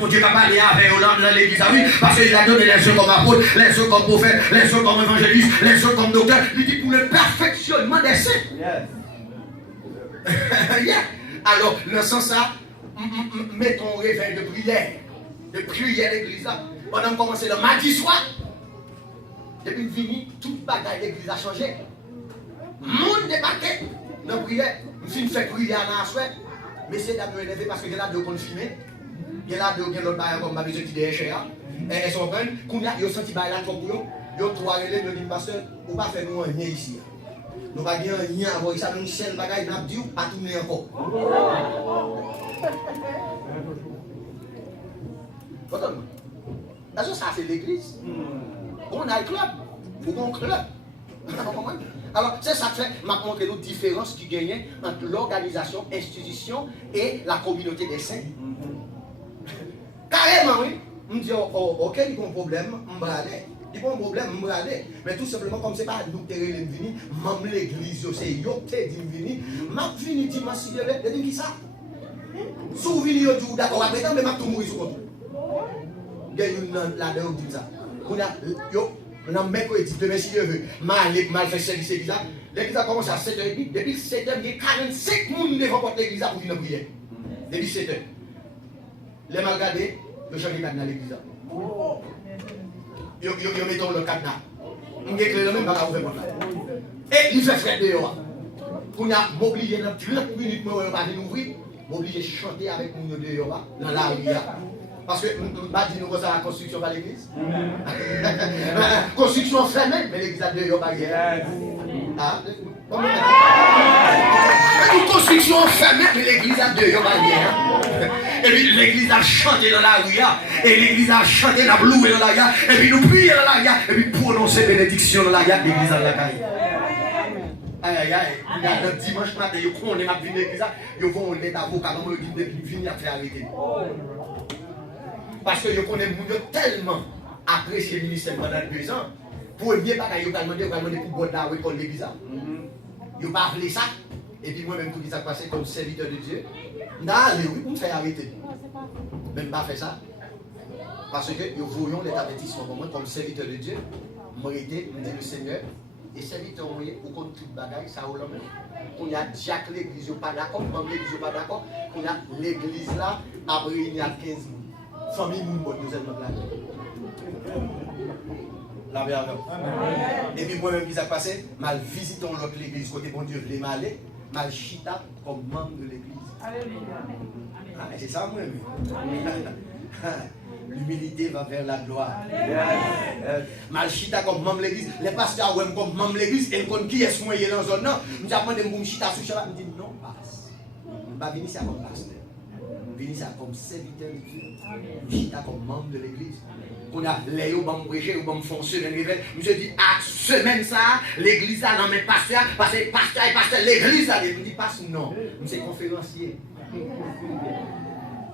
Mon Dieu qui a parlé avec eux dans l'église, oui, parce qu'il a donné les autres comme apôtres, les autres comme prophètes, les autres comme évangélistes, les autres comme docteurs. Il dit pour le perfectionnement des saints. Yes. Yeah. Alors, dans ce sens-là, mettons un réveil de prière l'église. On a commencé le mardi soir. Depuis fini, toute bagaille de l'église a changé. Monde débarqué dans la prière. Je suis fait prière dans la soirée. Mais c'est d'abord élevé parce que j'ai là de confirmer. Il y a là de l'autre bail comme ma besoin qui est cher. Et elles sont bonnes. Quand il y a senti bail là trop pour eux, ils ont trois relais de dire pasteur, on va faire nous rien ici. Nous va bien rien avoir ça même seul bagaille n'a dit pas tourner encore. Parce que ça c'est l'église. On a le club. Faut qu'on club. Alors, c'est ça que fait, m'a montré nos différences qui gagnent entre l'organisation, l'institution et la communauté des saints. Carrément, oui. On dit, ok, il y a un problème, on va aller. Il y a un problème, on va aller. Mais tout simplement, comme ce n'est pas nous qui sommes venus, même l'église, c'est eux qui sont venus. Je suis venu dimanche, si je vais, qui ça? Si vous venez, vous dites, d'accord, après, mais je vais tout mourir sur vous. Il y a une là-dedans qui dit ça. On a mercredi, demain si je veux, mal fait service l'église. L'église a commencé à 7h30. Depuis 7h, il y a 45 personnes devant porte l'église pour venir prier. Depuis 7h. Les mal gardés, ils changent les cadenas à l'église. Ils mettent le cadenas. On a éclairé même pas ouvert. Et il fait frais dehors. On a m'obligé dans 30 minutes pour ouvrir, m'obligé de chanter avec nous dehors dans la rue. Parce que nous pas dit nous que ça la construction par l'église. Construction fermée, mais l'église a deux barrières. Une construction fermée, mais l'église a deux barrières. Et puis l'église a chanté dans la rue, et l'église a chanté, la loué dans la rue, et puis nous prions dans la rue, et puis prononcer bénédiction dans la rue, l'église a la caille. Aïe, le dimanche matin, ils vont venir à l'église, ils vont les avocats, ils vont venir à faire arrêter. Parce que je connais tellement apprécié le ministère pendant 2 ans. Pour le bien, ils ont demandé pour boire dans l'église. Ils ont parlé ça. Et puis moi-même, tout ça passé comme serviteur de Dieu. Allez, oui, pour me faire arrêter. Même pas faire ça. Parce que nous voyons les avertissements pour moi comme serviteur de Dieu. Moi, je dis le Seigneur. Et serviteur, pour qu'on tout bagaille, ça roule en même. On a Jacques l'église, pas d'accord. Comme l'église, pas d'accord. On a l'église là, après il y a 15 000. Famille moun bonne nous allons la et puis moi-même qui s'est passé, mal visitons l'autre l'église côté bon Dieu voulait m'aller, mal chita comme membre de l'église. C'est ça moi-même. L'humilité va vers la gloire. Mal chita comme membre de l'église, les pasteurs comme membre de l'église et qu'on qui est moyen dans zone non, nous avons demandé pour chita sur cheval, me dit non passe. On va venir ça comme pasteur. Venir ça comme serviteur de Dieu. Chita comme membre de l'église. On a les ou bon prêcher ou bon fonctionner réveil. Je dis à semaine ça, l'église a non mais pasteur parce que pasteur et pasteur l'église a dit passe non, c'est conférencier.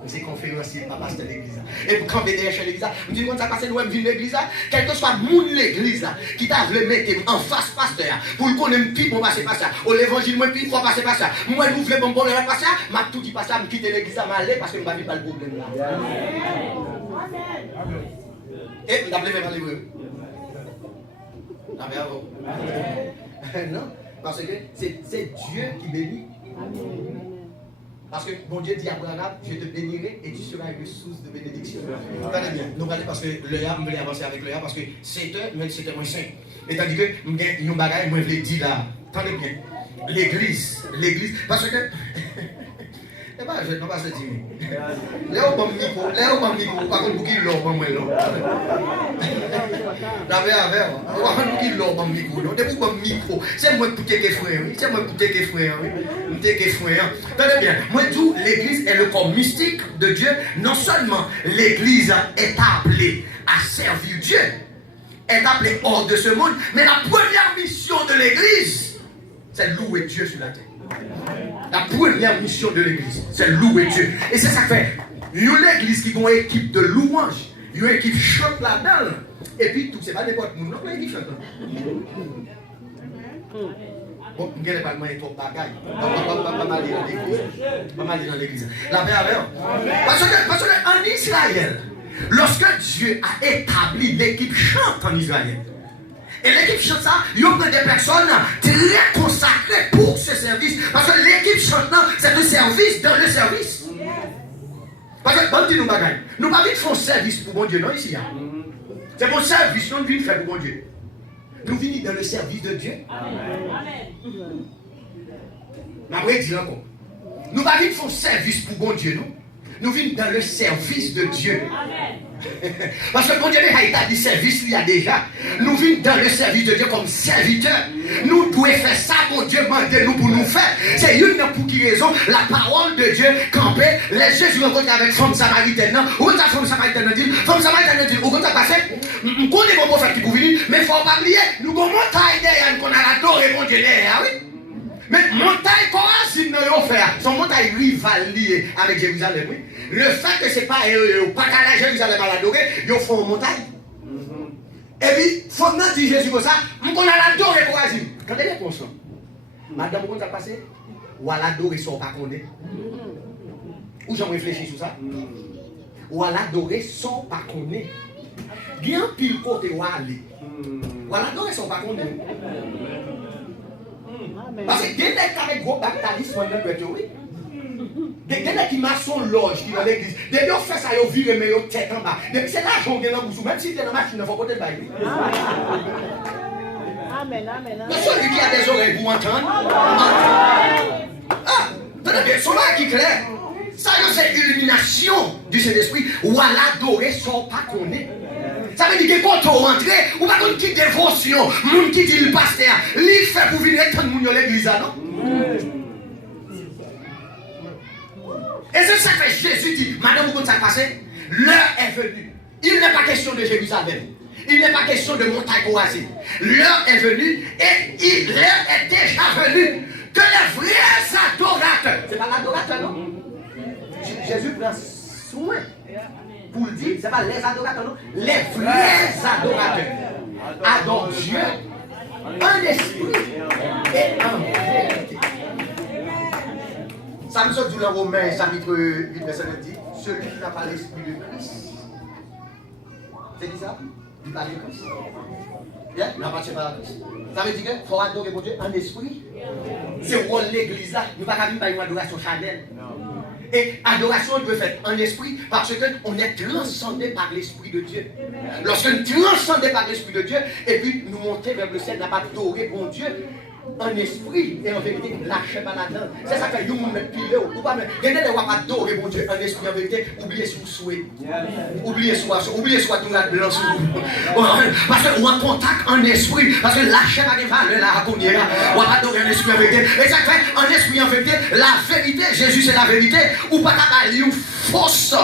C'est conférencier, pas pasteur l'église. Et pour camper derrière chez l'église, je dis quand ça passe nous même vivre l'église, quel que soit moun l'église qui t'a voulu mettre en face pasteur pour le connaître puis bon passer pasteur. Au l'évangile moi puis faut passer pasteur. Moi vous voulez bon le pasteur, m'a tout dit pasteur, me quitter l'église à m'aller parce que me pas vivre pas le problème là. Et vous avez même parlé vrai. Non, parce que c'est Dieu qui bénit. Parce que mon Dieu dit à Abraham, je te bénirai et tu seras une source de bénédiction. Regardez bien, nous regardez parce que le ya, je voulais avancer avec le ya parce que 7 heures, mais c'était moins 5. Et tandis que nous avons bagaille, moi je l'ai dit là. Attendez bien, l'église, parce que. Eh bien, je ne vais pas se dire. Là où on micro, par contre, qui l'ont, moi, c'est moi qui t'ai frère, c'est moi qui t'ai frère, Tenez bien, moi tout, l'église est le corps mystique de Dieu. Non seulement l'église est appelée à servir Dieu, est appelée hors de ce monde, mais la première mission de l'église, c'est louer Dieu sur la terre. La première mission de l'église, c'est louer Dieu. Et c'est ça que fait. Nous, l'église qui a une équipe de louange, une équipe chante là-dedans. Et puis, tout, c'est pas n'importe où, non, l'équipe chante. Bon, je ne vais pas demander trop de bagaille. Pas mal dans l'église. Pas mal dans l'église. La paix avec vous. Parce qu'en Israël, lorsque Dieu a établi l'équipe chante en Israël, et l'équipe chante ça, il y a des personnes très consacrées pour ce service. Parce que l'équipe chante, c'est le service dans le service. Parce que, bon, dis-nous bagaille. Nous ne pouvons pas faire un service pour bon Dieu, non, ici. C'est mon service, nous venons faire pour bon Dieu. Nous venons dans le service de Dieu. Amen. Amen. Dire encore. Nous ne pouvons pas faire un service pour bon Dieu, non. Nous venons dans le service de Dieu. Amen. Parce que bon Dieu a établi service, il y a déjà. Nous venons dans le service de Dieu comme serviteurs. Nous devons faire ça, mon Dieu demande nous pour nous faire. C'est une pour qui raison, la parole de Dieu campée, les Jésus rencontrent avec femme samaritaine. Où ta femme samaritaine dit, femme samaritaine dit, où qu'on t'a passé, on connaît mon prophète qui pour venir, mais il ne faut pas oublier, nous avons une montagne derrière, qu'on a adoré mon Dieu derrière, oui. Mais montagne Corazine n'a pas offert, son montagne rivale liée avec Jérusalem, oui. Le fait que ce n'est pas pas qu'à la Jérusalem à l'adorer, ils font une montagne. Et puis, il faut que dire Jésus comme ça, on a l'adoré Corazine. Quand elle est consciente, madame, comment ça passe? Ou à l'adorer sans pas connaître. Ou j'en réfléchis sur ça? Ou à l'adorer sans pas connaître. Bien pile côté ou à aller. Ou à l'adorer sans pas connaître. Parce que dès qu'il y a gros baptalisme dans le oui. Dès qu'il y a qui maçon loge qui dans l'église, dès qu'ils fait ça, ils virent mais ils tête en bas. C'est l'argent qui est dans le bousou, même si tu es dans la machine, il faut côté de bail. Amen, amen. Celui qui a des oreilles pour entendre. Ah, c'est son là qui est clair. Ça, c'est l'illumination du Saint-Esprit. Ou à l'adorer sans pas connaître. Ça veut dire que quand on rentre, ou pas qu'on quitte dévotion, moun qui dit le pasteur, il fait pour venir être moun dans l'église, non? Et c'est ça que Jésus dit, madame, vous ça passé, l'heure est venue. Il n'est pas question de Jérusalem. Il n'est pas question de montagne Corazine. L'heure est venue et l'heure est déjà venue que les vrais adorateurs, c'est pas l'adorateur, non? Jésus prend soin. Pour le dire, ce n'est pas les adorateurs, non. Les vrais adorateurs adorent Dieu en esprit et en vérité. Ça me sort du Romain, chapitre 8, verset 10. Celui qui n'a pas l'esprit de Christ. C'est dit ça? Il parle de Christ. Il n'appartient pas à Christ. Ça veut dire qu'il faut adorer mon Dieu en esprit. C'est où l'église là. Nous ne pouvons pas faire une adoration charnelle. Et adoration doit être en esprit parce qu'on est transcendé par l'esprit de Dieu. Lorsque nous transcendons par l'esprit de Dieu, et puis nous montons vers le ciel, n'a pas adoré mon Dieu en esprit et en vérité, lâchez pas là-dedans. C'est ça que vous mettez pile ou pas. Regardez les pas adorer mon Dieu en esprit et en vérité, oubliez ce que vous souhaitez. Oubliez soit tout la blanc sur vous. Parce qu'on a contact en esprit, parce que lâchez pas des valeurs là à connaître. On va adorer en esprit et en vérité. Et ça fait en esprit et en vérité, la vérité, Jésus c'est la vérité. Ou pas qu'à une fausse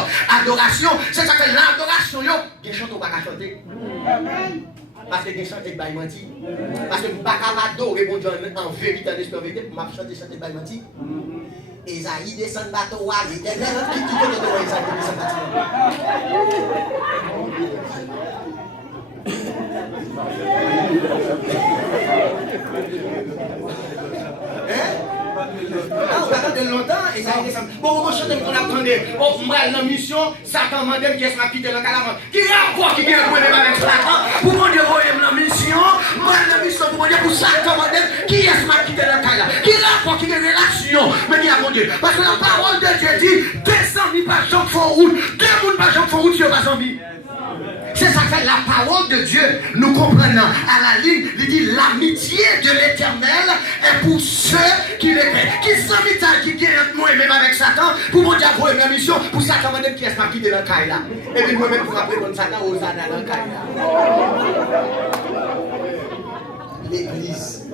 adoration. C'est ça que l'adoration, il chante ou pas qu'à chanter. Amen. Parce que je chante et je menti. Parce que je ne peux pas adorer mon Dieu en vérité, en esprit, en vérité, pour chanter et je menti. Esaïe descend de bateau, l'éternel qui connaît de Esaïe descend de on attend de longtemps et ça descend. Bon, on chante qu'on attendait. On va dans la mission, Satan m'a dit qu'il m'a quitté le calamar. Qui a encore qui vient avec Satan? Pour mon Dieu, dans la mission, moi dans la mission, pour mon Dieu, pour Satan m'a dit qui est-ce m'a quitté le calamar? Qui a encore qui vient relation? Mais qui a mon Dieu? Parce que la parole de Dieu dit 200 000 par jour font route, 2 000 par jour font route sur la zombie. C'est ça fait la parole de Dieu. Nous comprenons à la ligne, il dit l'amitié de l'Éternel est pour ceux qui le craignent. Qui sont mis qui est nous et même avec Satan pour mon Dieu pour une mission pour Satan même qui est pas quitté dans caille là. Et puis moi-même pour appeler comme Satan aux Satan dans caille là. L'église.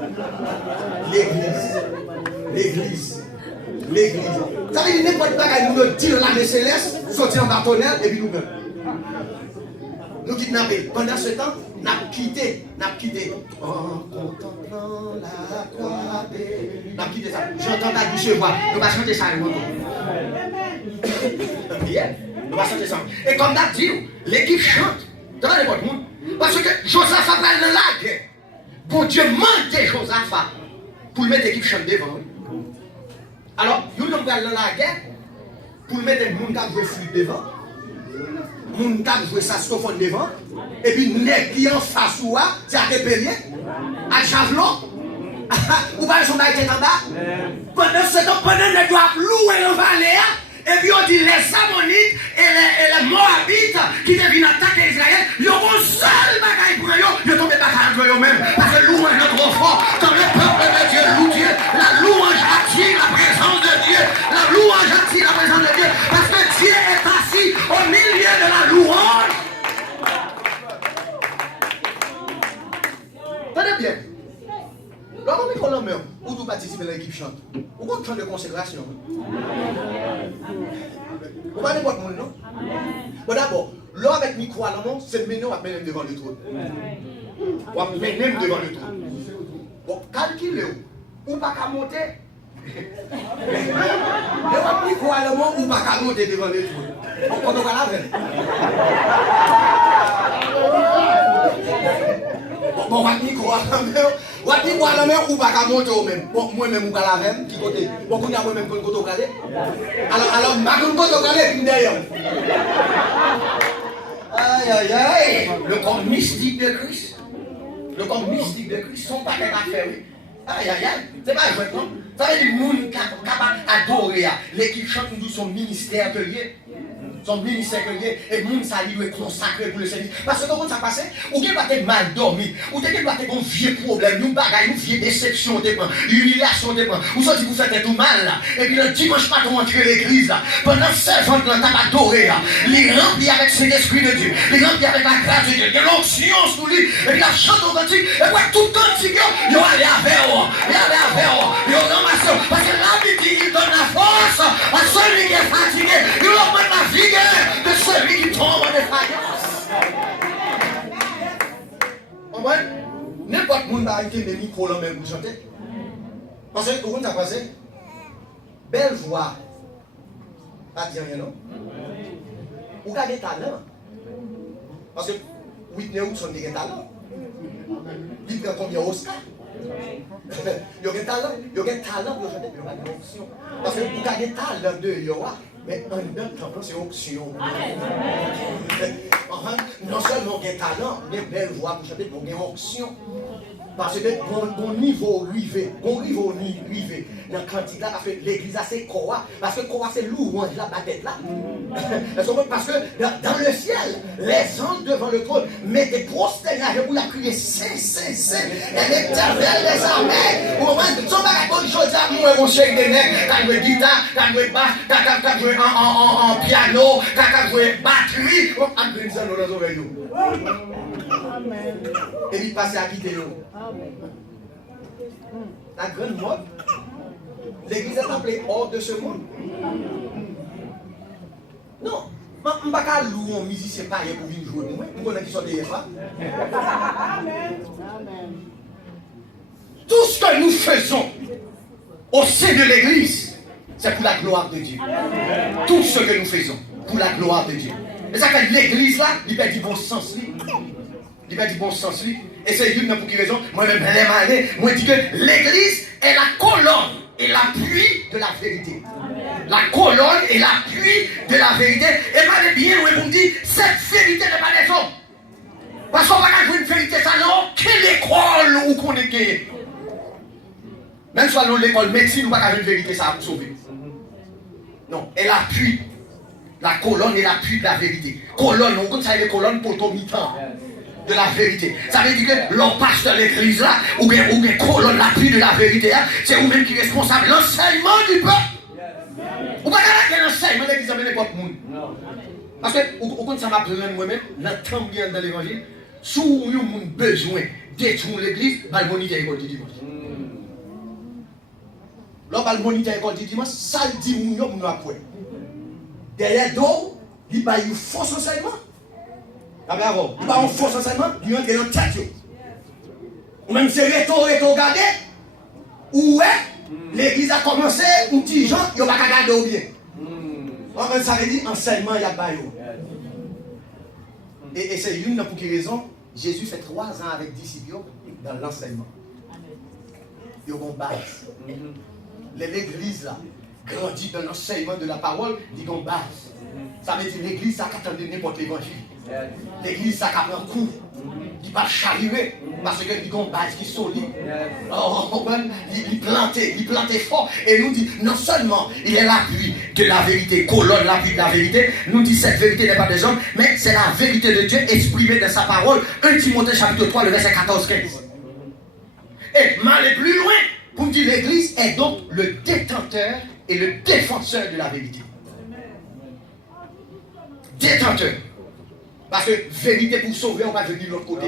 Ça veut dire n'importe quoi nous nous tirons là les célestes, sortir en bâtonnet et puis nous-mêmes. Nous kidnapper. Pendant ce temps, nous avons quitté. En contemplant la croix de... Nous avons quitté ça. J'entends ta douce voix. Nous allons chanter ça. Nous allons chanter ça. Et comme tu dit, l'équipe chante. Dans le monde. Parce que Josaphat va dans la guerre. Bon Dieu manque Josaphat. pour mettre l'équipe chante devant. Alors, nous sommes dans la guerre pour mettre les gens qui jouent flûte devant, les gens qui jouent saxophone devant, et puis les qui en face ou c'est à Dépélier, à Javelot, ou pas son bail en bas. Pendant ce temps, pendant que nous doivent louer le valet, et puis on dit les Ammonites et les Moabites qui deviennent attaquer Israël, ils ont un seul bagaille pour eux, ils tombent pas contre eux-mêmes. Parce que louange est trop fort. Quand le peuple de Dieu loue Dieu, la louange attire la présence de Dieu. La louange attire la présence de Dieu. Parce que Dieu est assis au milieu de la louange. Tenez bien. Lorsqu'on est qu'on même, où vous participez à l'équipe chante, ou qu'on chante de consécration. Vous parlez pas de monde, non? Bon, d'abord, là avec micro à l'homme, c'est maintenant à mener devant le trône. On va mener devant le trône. Bon, calculez-vous, ou pas qu'à monter. Le micro à l'homme, ou pas qu'à monter devant le trône. On va la faire. Bon, on va micro à l'homme. Wati pour la mer ou pas qu'à monter au même. Bon, moi-même, ou à la même, qui côté. Bon, qu'on a moi-même qu'on côté au calé. Alors, ma qu'on côté au calé, d'ailleurs. Aïe, aïe, aïe. Le corps mystique de Christ. Le corps mystique de Christ, son paquet à faire, oui. Aïe, aïe, aïe. C'est pas jouet, non? Ça veut dire que nous sommes capables d'adorer. L'équipe chante nous son ministère que lié. Son ministère que lié. Et nous sommes doit consacrer pour le service. Parce que quand ça passe, ou bien pas mal dormi, ou bien pas un vieux problème, nous bagaille, nous vieux déception, humiliation, ou ça si vous faites tout mal là. Et puis le dimanche matin, on entre l'église là. Pendant 7 ans, on t'a adoré là. Les remplis avec cet esprit de Dieu. Les remplis avec la grâce de Dieu. Il y a l'onction sous lui. Et puis la chante au cantique. Et puis tout le cantique, ils ont allé avec eux. Ils ont allé avec eux. Ils ont ramassé. Parce que l'habitude, il donne la force à celui qui est fatigué. Il augmente la vigueur de celui qui tombe en défaillance. On voit, n'importe qui va arrêter des micros là même pour chanter. Parce que tout le monde a passé. Belle voix. Pas dire rien, non? Ou avez des talents. Parce que Whitney Houston a des talents. Il prend combien d'Oscar? Il y a des talents. Il y a des talents pour chanter. Il y a des options. Parce que vous avez des talents de Yoa. Mais en même temps, c'est option. Non seulement des talents, des belles voix pour chanter, mais des options. Parce que mon niveau rivé, mon niveau rivé, dans le cantique là, parce que l'église c'est quoi? Parce que quoi c'est louange là, la tête là. Parce que dans le ciel, les anges devant le trône mettent des prosternages pour la crier Saint, Saint, Saint, et l'éternel des armées. Au moins, son bagage bonne chose là, moi, mon cher des nègres, t'as joué guitare, t'as joué basse, t'as joué en piano, t'as joué batterie, on a besoin de nos oreilles. Et puis passer à quitter l'eau. La grande mode, l'église est appelée hors de ce monde. Non, je ne vais pas louer un musicien pareil pour venir jouer. Je connais qui sont des femmes. Tout ce que nous faisons au sein de l'église, c'est pour la gloire de Dieu. Tout ce que nous faisons pour la gloire de Dieu. Et ça fait l'église là, il perd du bon sens. Il perd du bon sens. Et c'est une pour qui raison. Moi-même, moi je dis que l'église est la colonne et l'appui de la vérité. La colonne et l'appui de la vérité. Et moi, je bien, vous me dites, cette vérité n'est pas des hommes. Parce qu'on va pas jouer une vérité, ça n'a aucune école où qu'on est gagné. Même si on a l'école médecine, on va pas jouer une vérité, ça va sauver. Non, elle appuie. La colonne et l'appui de la vérité. Colonne, on compte ça les colonnes pour ton mi-temps. De la vérité. Ça veut dire que l'on passe de l'église là, ou bien colonne l'appui de la vérité, c'est vous-même qui est responsable. L'enseignement du peuple. Ou pas que l'enseignement de l'église n'est pas pour monde. Parce que, vous ça m'a besoin de moi-même, dans le temps bien dans l'évangile, si vous avez besoin détruire l'église, vous allez moniter l'école du dimanche. Lorsque vous allez moniter l'école du dimanche, ça dit vous nous apprendre. Derrière d'eau, il y a un faux enseignement. Il y a un faux enseignement, il y a un tête. Ou même c'est regardé, où est l'église a commencé, un petit gens, il n'y a pas qu'à garder au bien. Ça veut dire enseignement, il y a pas. Et c'est une pour quelle raison Jésus fait 3 ans avec disciples dans l'enseignement. il y a une base. L'église là, grandit dans l'enseignement de la parole, il y a une base. Ça veut dire l'église, ça attend n'importe l'évangile. L'église, ça prend un coup. Il va chaluer parce qu'il y a une base qui est solide. Il plantait fort. Et nous dit, non seulement il est l'appui de la vérité, colonne l'appui de la vérité, nous dit cette vérité n'est pas des hommes, mais c'est la vérité de Dieu exprimée dans sa parole. 1 Timothée chapitre 3, le verset 14-15. Et m'aller plus loin pour dire l'église est donc le détenteur et le défenseur de la vérité. Détenteur. Parce que vérité pour sauver, on va venir de l'autre côté.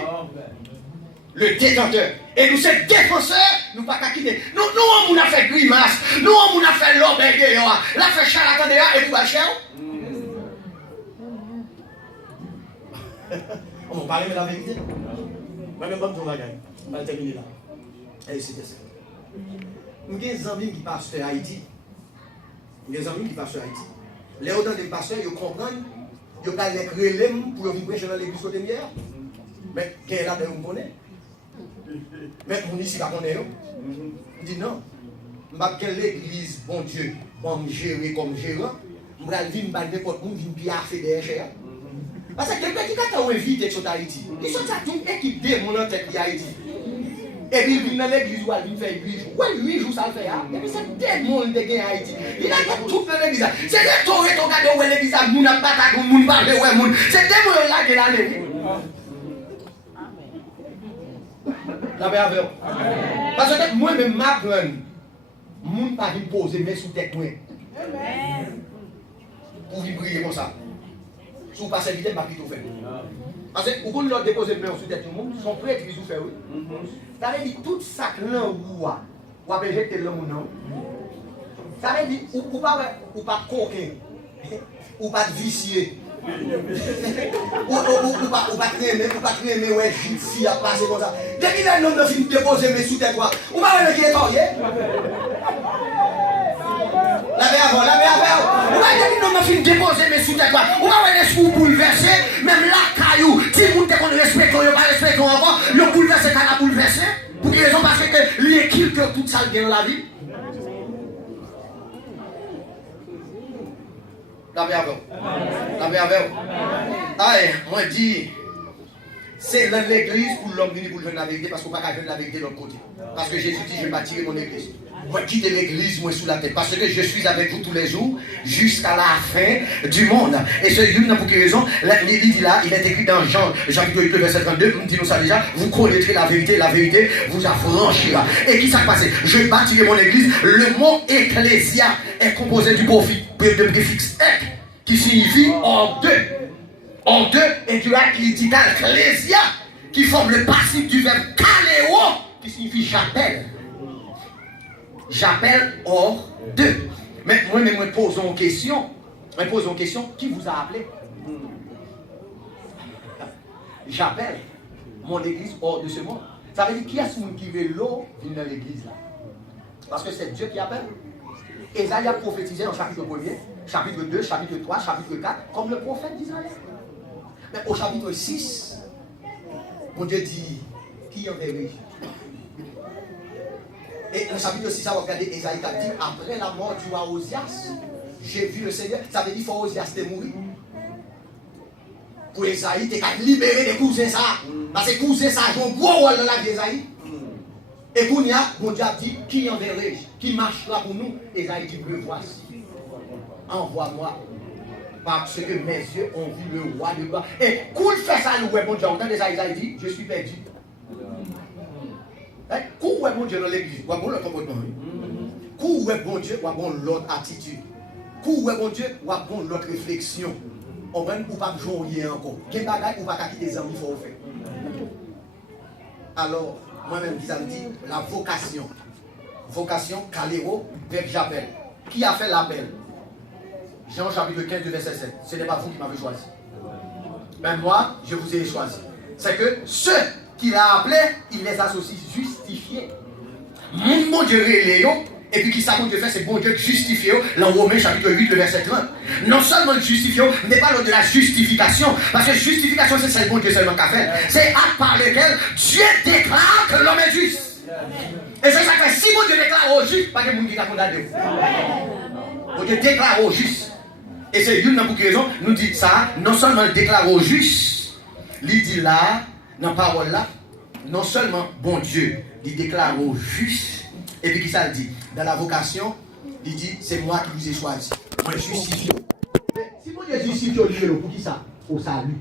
Le détenteur. Et nous, ces défenseurs, nous ne pas qu'à quitter. Nous, on a fait grimace. Nous, on a fait l'homme dehors. Là, fait charlatan dehors et vous va cher. On va parler de la vérité. Moi-même, comme ton bagage. On va terminer là. Et c'était ça. Nous avons des amis qui passent sur Haïti. Des amis qui passent sur Haïti. Les autres des pasteurs, ils comprennent. Ils ont les relais pour venir prêcher dans l'église côté hier. Mais quel est là on connaît? Mais on ici pas connaît. On dit non. Je ne vais l'église, bon Dieu, pour me gérer comme gérant. Je vais venir par n'importe où, venir piaffer derrière. Parce que quelqu'un qui a invité sur Haïti, il sont à toute équipe de mon tête de Haïti. Et puis il vient dans l'église où il fait 8 jours. Ouais, 8 jours ça le fait. Et puis c'est des monde de Haïti. Il a tout l'église. C'est des torrents qui ont regardé l'église. Moun n'a pas ta moun parle ouais moun. C'est des monde là qui l'année. La paix avec. Parce que moi-même m'apprendre. Moun pas venir poser mes sous tête moi. Pour vivre briller comme ça. Si vous passez vite, pas tout faire. Parce que vous pouvez leur déposer le main sous tête tout le monde, sont prêts qu'ils vous font. Ça veut dire tout ça que l'on voit, ou à jeter l'homme non. Ça veut dire ou pas coquin, ou pas vicier. Ou pas traîner, ouais, si à passer comme ça. Dès qu'il y a un homme de film déposer mes sous tête quoi, ou pas le qui est tombé. La paix avant. Ou pas dire que nous avons déposer mes sous-têtes. Ou pas l'esprit bouleversé. Même la caillou, si vous ne respectez pas, pas respectez encore, le bouleversé quand la bouleversé. Pour quelle raison? Parce que l'équipe que tout ça dans la vie. La paix avant. Aïe, moi dis, c'est dans l'église pour l'homme venir pour le la vérité parce qu'on ne peut pas faire la vérité de l'autre côté. Parce que Jésus dit, je vais bâtir mon église. Moi quitter l'église, moi sous la tête. Parce que je suis avec vous tous les jours jusqu'à la fin du monde. Et ce livre, pour quelle raison? Il dit là, il est écrit dans Jean, chapitre 8, verset 32, nous dit nous ça déjà, vous connaîtrez la vérité vous affranchira. Et qui s'est passé? Je bâtirai mon église. Le mot ecclésia est composé du préfixe ek, qui signifie en deux. En deux, et du acte critical ecclésia, qui forme le passif du verbe kaléo, qui signifie j'appelle. J'appelle hors d'eux. Mais moi, je me pose une question. Qui vous a appelé? J'appelle mon église hors de ce monde. Ça veut dire qui est-ce qui veut l'eau venir dans l'église là? Parce que c'est Dieu qui appelle. Ésaïe a prophétisé en chapitre 1er, chapitre 2, chapitre 3, chapitre 4, comme le prophète d'Israël. Mais au chapitre 6, mon Dieu dit, qui enverrai-je? Et le chapitre 6, ça va regarder Esaïe qui dit, après la mort du roi Osias, j'ai vu le Seigneur. Ça veut dire qu'il faut Osias te mourir. Pour Esaïe, tu as libéré des cousins ça. Parce que cousins ça ont un gros rôle dans la vie d'Esaïe. Et pour nous, mon Dieu a dit, qui enverrai-je? Qui marchera pour nous? Esaïe dit, me voici. Envoie-moi. Parce que mes yeux ont vu le roi de gloire. Et quand il fait ça, mon Dieu, on entend Esaïe dit, je suis perdu. Quand est bon Dieu dans l'église, ou bon le comportement. Quand est bon Dieu, ou bon l'autre attitude. Quand est bon Dieu, ou bon l'autre réflexion. On va pas jouer encore. Quel bagage ou pas quitter des amis, il faut faire. Alors, moi-même, ça me dit, la vocation. Vocation, Kaléo, verbe j'appelle. Qui a fait l'appel? Jean chapitre 15, verset 7. Ce n'est pas vous qui m'avez choisi. Mais moi, je vous ai choisi. C'est que ceux qu'il a appelés, il les a aussi justifiés. Mon Dieu Léon, et puis qui ça bon Dieu fait, c'est bon Dieu justifié. Dans Romains chapitre 8, le verset 30. Non seulement le justifié, mais pas de la justification. Parce que justification, c'est celle bon Dieu seulement qu'a fait. C'est à par lequel Dieu déclare que l'homme est juste. Et c'est ça que si vous déclarez au juste, pas que vous qui a condamné. Vous déclarez au juste. Et c'est une pour raison, nous dit ça, non seulement déclare au juste, il dit là, dans la parole là, non seulement bon Dieu, il déclare au juste, et puis qui ça dit? Dans la vocation, il dit, c'est moi qui vous ai choisi. Moi, je justifie. Mais si vous êtes justifié, pour qui ça? Au salut.